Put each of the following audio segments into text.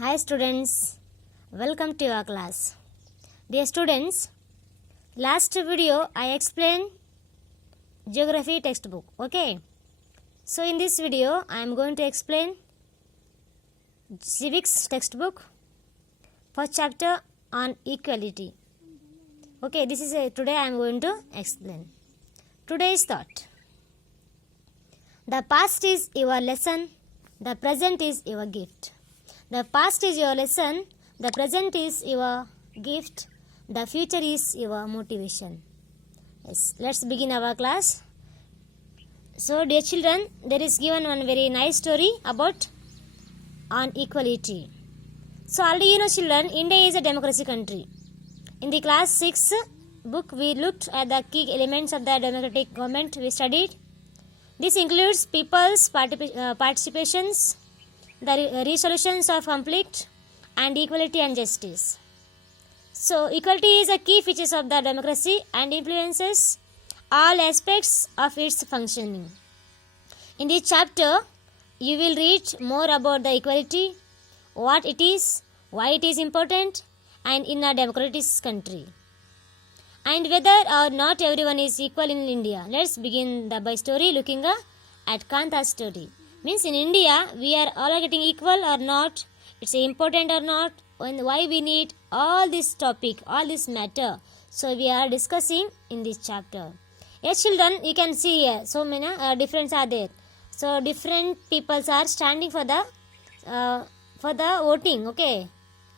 Hi students, welcome to your class. Dear students, last video I explained geography textbook. Okay. So in this video I am going to explain civics textbook, first chapter on equality. Okay, this is today I am going to explain. Today's thought. The past is your lesson, the present is your gift. The past is your lesson, the present is your gift, the future is your motivation. Yes, let's begin our class. So, dear children, there is given one very nice story about on equality. So, already you know children, India is a democracy country. In the class 6 book, we looked at the key elements of the democratic government we studied. This includes people's participations, the resolutions of conflict, and equality and justice. So, equality is a key feature of the democracy and influences all aspects of its functioning. In this chapter, you will read more about the equality, what it is, why it is important, and in a democratic country, and whether or not everyone is equal in India. Let's begin by story looking at Kanta's story. Means in India, we are all getting equal or not, it's important or not, and why we need all this topic, all this matter. So we are discussing in this chapter. Yes, children, you can see here, so many difference are there. So different peoples are standing for the voting, okay,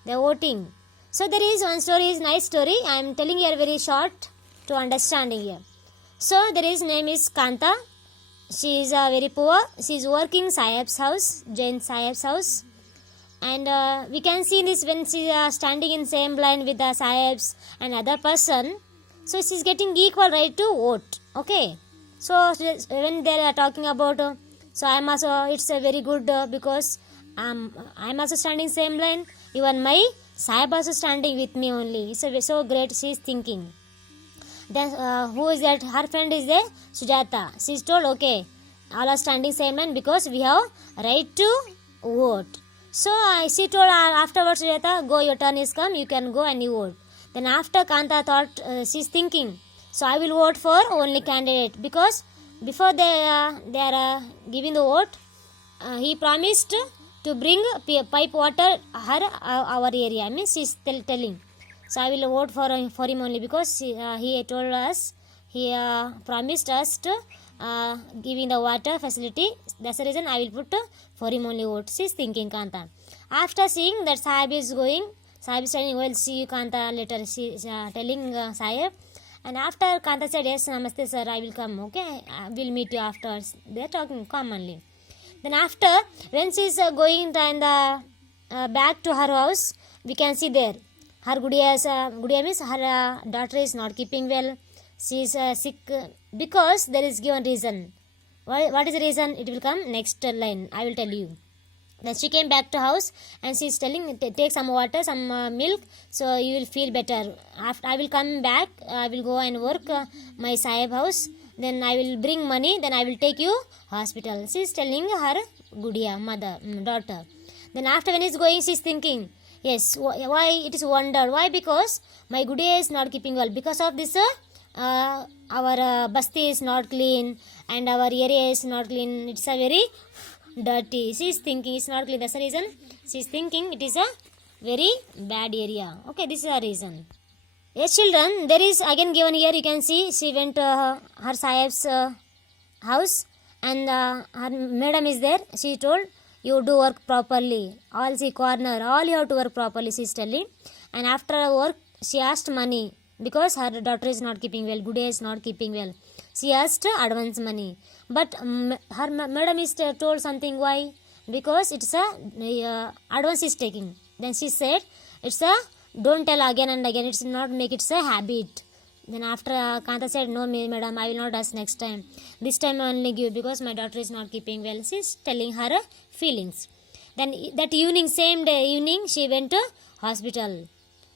the voting. So there is one story, is nice story. I am telling here very short to understanding here. So there is name is Kanta. She is very poor. She is working Sahib's house, Jain Sahib's house, and we can see this when she is standing in same line with the Sahibs and other person. So she is getting equal right to vote. Okay. So when they are talking about, so I am also. It's a very good because I am also standing same line. Even my Sahib also standing with me only. It's so great. She is thinking. Then who is that? Her friend is there, Sujata. She is told, okay, all are standing same line because we have right to vote. So she told afterwards, Sujata, go, your turn is come, you can go and you vote. Then after Kanta thought, she is thinking, so I will vote for only candidate because before they are giving the vote, he promised to bring pipe water our area. I mean, she is telling. So I will vote for him only because he told us, he promised us to giving the water facility. That's the reason I will put for him only vote. She is thinking, Kanta. After seeing that Sahib is going, Sahib is telling, well, see you Kanta later. She is telling Sahib. And after Kanta said, yes, namaste sir, I will come. Okay, we'll meet you afterwards. They are talking commonly. Then after, when she is going back to her house, we can see there. Her Gudiya means her daughter is not keeping well. She is sick because there is given reason. What is the reason? It will come next line. I will tell you. Then she came back to house and she is telling, take some water, some milk, so you will feel better. After I will come back, I will go and work my Sahib house. Then I will bring money. Then I will take you hospital. She is telling her Gudiya, daughter. Then after when he is going, she is thinking, yes, why it is wonder? Why? Because my Gudiya is not keeping well. Because of this, our basti is not clean and our area is not clean. It's a very dirty. She is thinking it's not clean. That's the reason. She is thinking it is a very bad area. Okay, this is the reason. Yes, children, there is again given here. You can see she went to her Sahib's house and her madam is there. She told, you do work properly. All see corner, all you have to work properly, she is telling. And after work, she asked money because her daughter is not keeping well, Gudiya is not keeping well. She asked advance money. But her madam is told something, why? Because it's a advance is taking. Then she said, it's a don't tell again and again, it's not make it a habit. Then after Kanta said, no madam, I will not ask next time. This time I only give because my daughter is not keeping well. She is telling her feelings. Then that evening, same day evening, she went to hospital.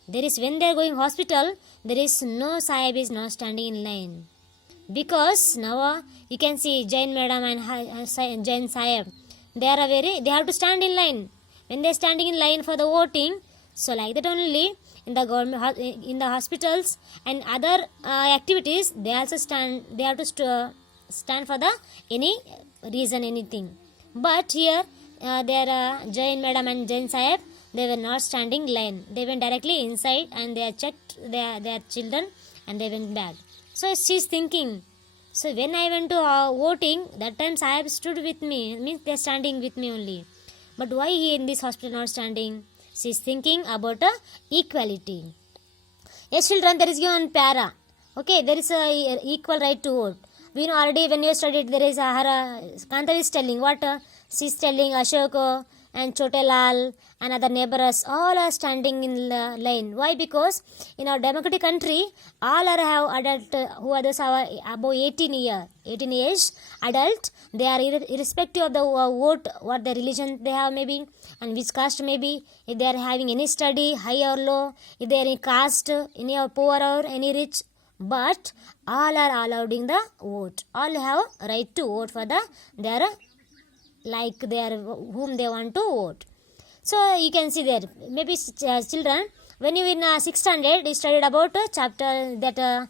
There is, when they are going hospital, there is no Sahib is not standing in line. Because now you can see Jain madam and Jain Sahib, they have to stand in line. when they're standing in line for the voting. So like that only in the government, in the hospitals and other activities, they also stand. They have to stand for the any reason, anything. But here, their Jain madam and Jain Sahib, they were not standing line. They went directly inside and they checked their children and they went back. So she's thinking. So when I went to voting, that time Sahib stood with me. Means they're standing with me only. But why he in this hospital not standing? She's thinking about equality. Yes, children, there is given para. Okay, there is a equal right to vote. We know already when you studied, there is Kanta is telling what? She's telling Ashok and Chotelal and other neighbors, all are standing in the line. Why? Because in our democratic country, all are have adult who are those are above 18 years adult. They are irrespective of the vote, what the religion they have maybe, and which caste maybe, if they are having any study, high or low, if they are in caste, any poor or any rich, but all are allowed in the vote. All have right to vote for their like their whom they want to vote. So you can see there, maybe children, when you in 6th standard, you studied about chapter that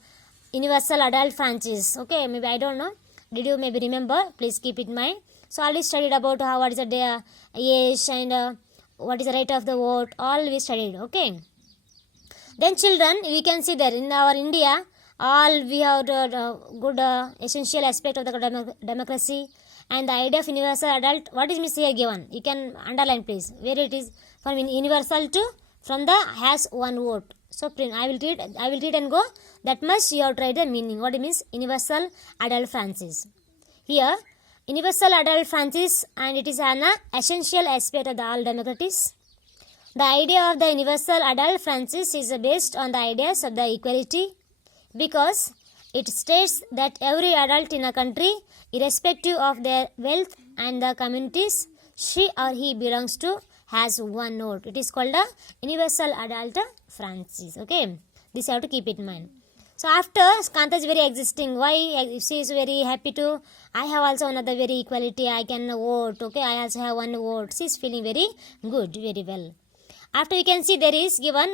universal adult franchise. Okay, maybe I don't know. Did you maybe remember? Please keep it in mind. So all we studied about how what is the age and what is the right of the vote. All we studied. Okay. Then children, we can see that in our India, all we have the good essential aspect of the democracy and the idea of universal adult. What is Miss here given? You can underline please. Where it is from universal to from the has one vote. So I will read and go. That much you have tried the meaning. What it means universal adult franchise. Here universal adult franchise, and it is an essential aspect of the all democracies. The idea of the universal adult franchise is based on the ideas of the equality, because it states that every adult in a country, irrespective of their wealth and the communities she or he belongs to, has one vote. It is called a universal adult franchise. Okay, this you have to keep it in mind. So after Kanta is very existing. Why? She is very happy to. I have also another very equality. I can vote. Okay, I also have one vote. She is feeling very good, very well. After you can see there is given,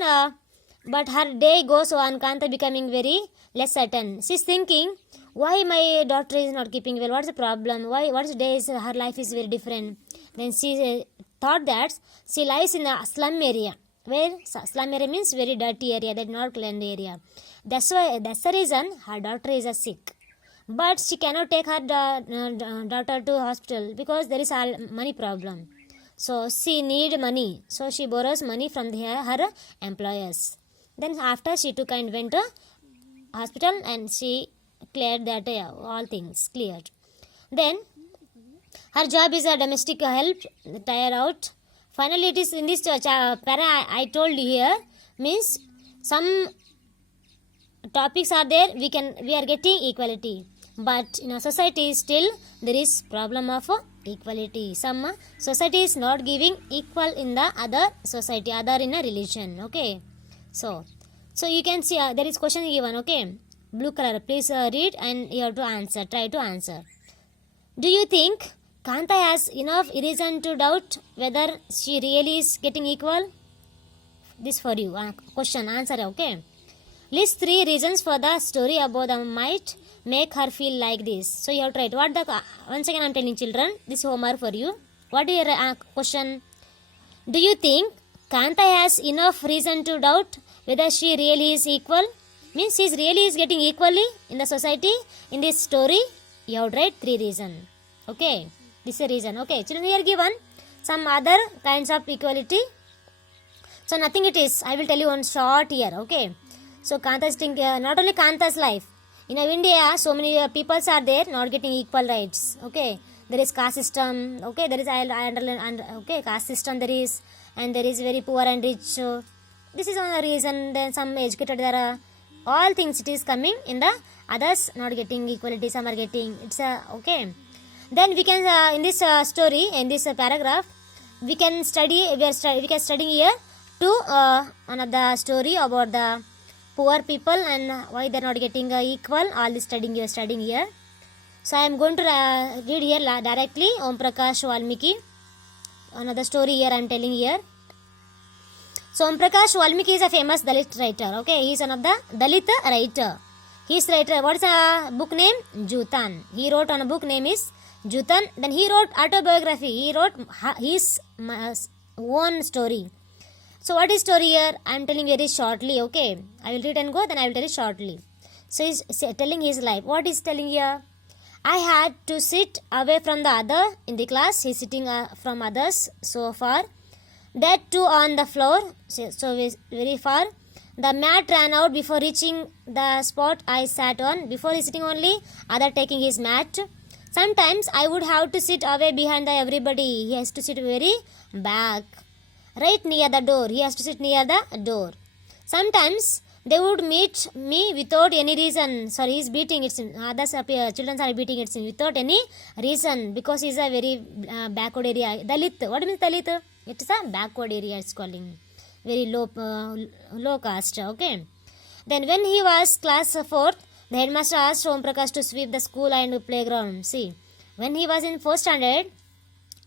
but her day goes on. Kanta becoming very less certain. She is thinking, why my daughter is not keeping well? What's the problem? Why? What's the day is her life is very different. Then she thought that she lies in a slum area. Where slum area means very dirty area, that not clean area. That's the reason her daughter is sick. But she cannot take her daughter to hospital because there is a money problem. So she need money. So she borrows money from her employers. Then after she took and went to hospital and she cleared that all things cleared. Then her job is a domestic help, tired out. Finally, it is in this para I told you here, means some topics are there, we are getting equality, but in a society still there is problem of equality. Some society is not giving equal in the other society, other in a religion. Okay, so you can see there is question given. Okay, blue color, please read and you have to answer, try to answer. Do you think Kanta has enough reason to doubt whether she really is getting equal? This for you, question, answer. Okay, list 3 reasons for the story about the might make her feel like this. So you have to write what the, once again I am telling children, this homework for you. What is your question? Do you think Kanta has enough reason to doubt whether she really is equal? Means she really is getting equally in the society. In this story you have to write 3 reasons. Okay, this is a reason. Okay, children, here given some other kinds of equality. So nothing it is, I will tell you one short here. Okay, so Kanta's thing, not only Kanta's life, in India so many peoples are there not getting equal rights. Okay, there is caste system. Okay, there is I underline, okay, caste system there is, and there is very poor and rich. This is one reason. Then some educated, there are all things it is coming in the others not getting equality, some are getting. It's okay. Then we can in this story, in this paragraph, we can study. We can study here to another story about the poor people and why they are not getting equal. All this studying you are studying here. So I am going to read here directly. Om Prakash Valmiki. another story here I am telling here. So Om Prakash Valmiki is a famous Dalit writer. Okay, he is one of the Dalit writer. His writer, what is a book name? Jutan. He wrote on a book name is Jutan. Then he wrote autobiography. He wrote his own story. So what is story here? I am telling very shortly. Okay, I will read and go. Then I will tell you shortly. So he is telling his life. What is telling here? I had to sit away from the other in the class. He is sitting from others so far. That too on the floor. So very far. The mat ran out before reaching the spot I sat on. Before he sitting only, other taking his mat. Sometimes I would have to sit away behind the everybody. He has to sit very back. Right near the door. He has to sit near the door. Sometimes they would meet me without any reason. Sorry, he's beating it. Others children are beating it without any reason because he's a very backward area. Dalit. What means Dalit? It is a backward area. It's calling very low caste. Okay. Then when he was class 4th, the headmaster asked Om Prakash to sweep the school and playground. See, when he was in 4th standard,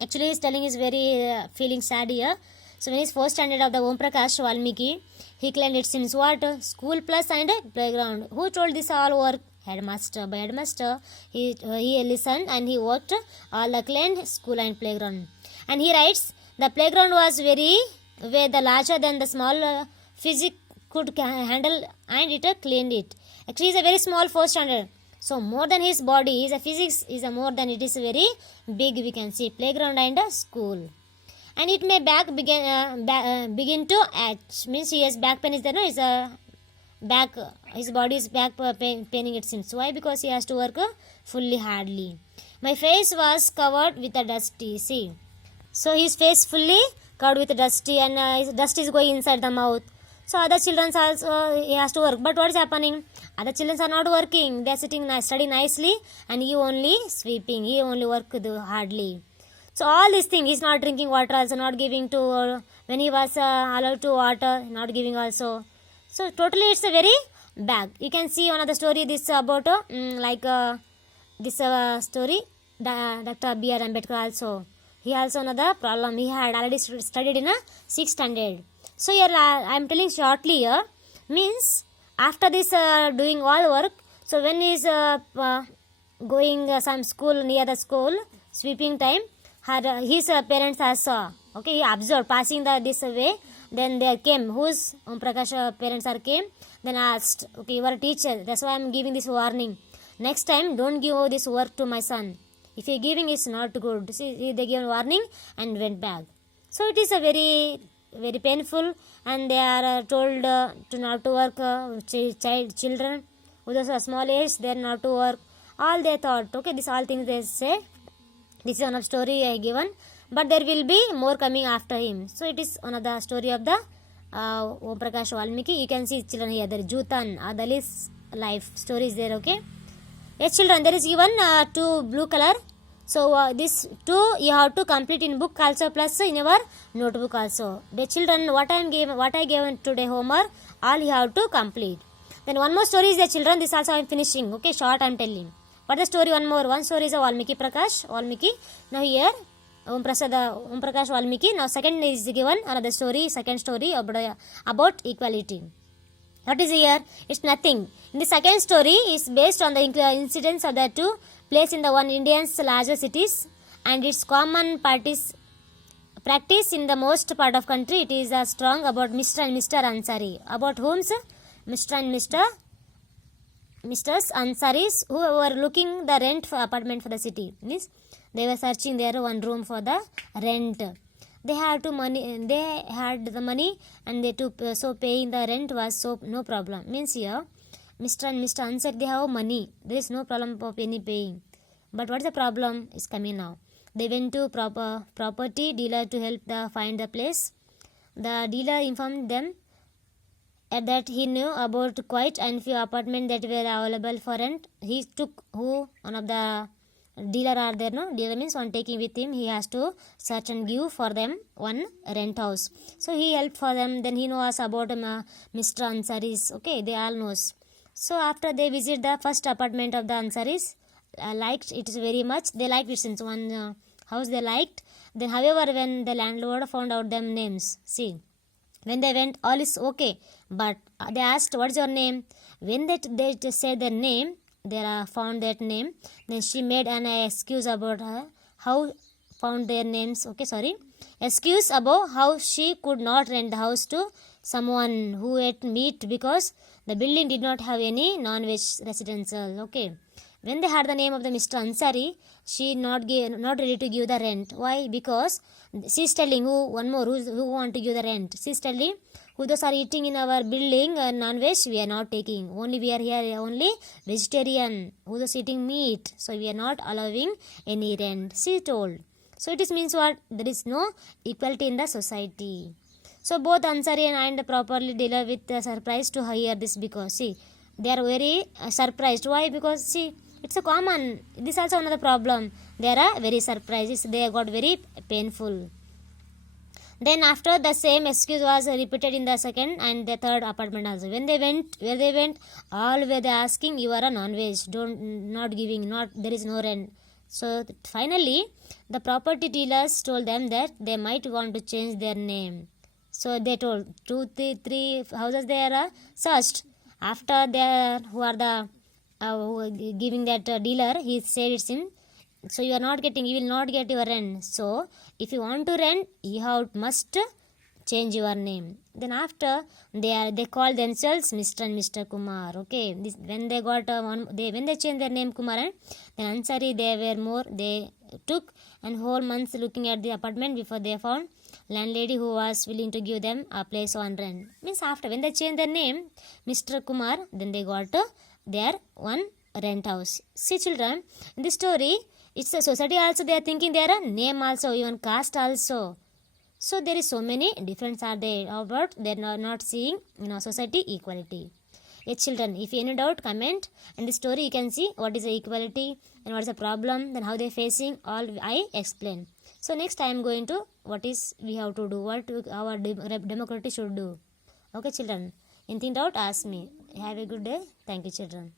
actually he's telling is very feeling sad here. So when he's 4th standard of the Om Prakash Valmiki, he claimed it seems what? School plus and playground. Who told this all work? Headmaster. By headmaster, he listened and he worked all the claimed school and playground. And he writes, the playground was very where the larger than the small physics could handle and it cleaned it. Actually, it's a very small 4th standard. So more than his body, his physics is a more than it is very big. We can see playground and a school. And it may begin to act. Means he has back pain is there. No, is a back. His body is back paining it seems. Why? Because he has to work fully hardly. My face was covered with a dusty. See. So his face fully covered with dusty and his dust is going inside the mouth. So other children also he has to work. But what is happening? Other children are not working. They are sitting study nicely and he only sweeping. He only work hardly. So all these things, he is not drinking water also, not giving to, when he was allowed to water, not giving also. So totally it's a very bad. You can see one of the story this about this story, Dr. B.R. Ambedkar also. He also another problem. He had already studied in a 6th standard. So here I am telling shortly here, means after this doing all work, so when he is going some school near the school, sweeping time, his parents saw, okay, he observed passing this way. Then they came, whose Om Prakash parents came, then asked, okay, you are a teacher, that's why I am giving this warning. Next time, don't give this work to my son. If you are giving, it's not good. See, they gave warning and went back. So it is a very, very painful, and they are told to not to work. Children who are small age, they are not to work. All they thought, okay, this all things they say. This is one of story I given, but there will be more coming after him. So it is one of the story of the Om Prakash Valmiki. You can see children here. There is Jutan, Dalit's life story is there. Okay. Yes, children. There is given 2 blue color. So this 2 you have to complete in book also plus in your notebook also. The children, what I given today homework, all you have to complete. Then one more story is the children. This also I am finishing. Okay, short I am telling. What the story? One story is a Valmiki Prakash Valmiki. Now here Om Prakash Valmiki. Now second is given another story. Second story about equality. What is here? It's nothing. In the second story is based on the incidents of the 2 placed in the one Indian's larger cities and its common practice in the most part of country. It is strong about Mr. and Mr. Ansari. About whom? Mr. and Mrs. Ansaris, who were looking the rent for apartment for the city. Means they were searching their one room for the rent. They had the money and they took, so paying the rent was so no problem. Means here Mr. and Mr. Ansari, they have money. There is no problem of any paying. But what is the problem is coming now. They went to property dealer to help find the place. The dealer informed them that he knew about quite a few apartments that were available for rent. He took one of the dealer are there, no? Dealer means one taking with him, he has to search and give for them one rent house. So he helped for them. Then he knows about Mr. Ansaris. Okay, they all knows. So after they visit the first apartment of the Ansaris, liked it very much. They liked it since one house they liked. Then however, when the landlord found out them names, see, when they went, all is okay, but they asked, what's your name? When they just said their name, they found that name, then she made an excuse about her, how found their names, okay, sorry, excuse about how she could not rent the house to someone who ate meat because the building did not have any non-veg residential, okay. When they had the name of the Mr. Ansari, she not ready to give the rent. Why? Because she's telling who want to give the rent. She's telling who those are eating in our building non-veg, we are not taking. Only we are here only vegetarian. Who those eating meat, so we are not allowing any rent. She told. So it means what? There is no equality in the society. So both Ansari and properly dealer with surprise to hear this, because see, they are very surprised. Why? Because see, it's a common. This also another problem. They are very surprised. They got very painful. Then after, the same excuse was repeated in the second and the third apartment also. When they went, all were they asking, you are a non-veg, not giving, there is no rent. So finally, the property dealers told them that they might want to change their name. So they told 2-3 houses they are searched. After they who are the giving that dealer, he said it's him. So you will not get your rent. So if you want to rent, you must change your name. Then after, they call themselves Mr. and Mr. Kumar. Okay, when they got when they changed their name Kumar, then Ansari, they took and whole months looking at the apartment before they found landlady who was willing to give them a place on rent. Means after, when they changed their name Mr. Kumar, then they got their one rent house. See children, in this story, it's a society also, they are thinking they are a name also, even caste also. So there is so many difference are there about they are not seeing society equality. Yes children, if any doubt, comment. In this story you can see what is the equality and what is the problem, then how they are facing, all I explain. So next I am going to what is we have to do, what our democracy should do. Okay children, anything doubt, ask me. Have a good day. Thank you children.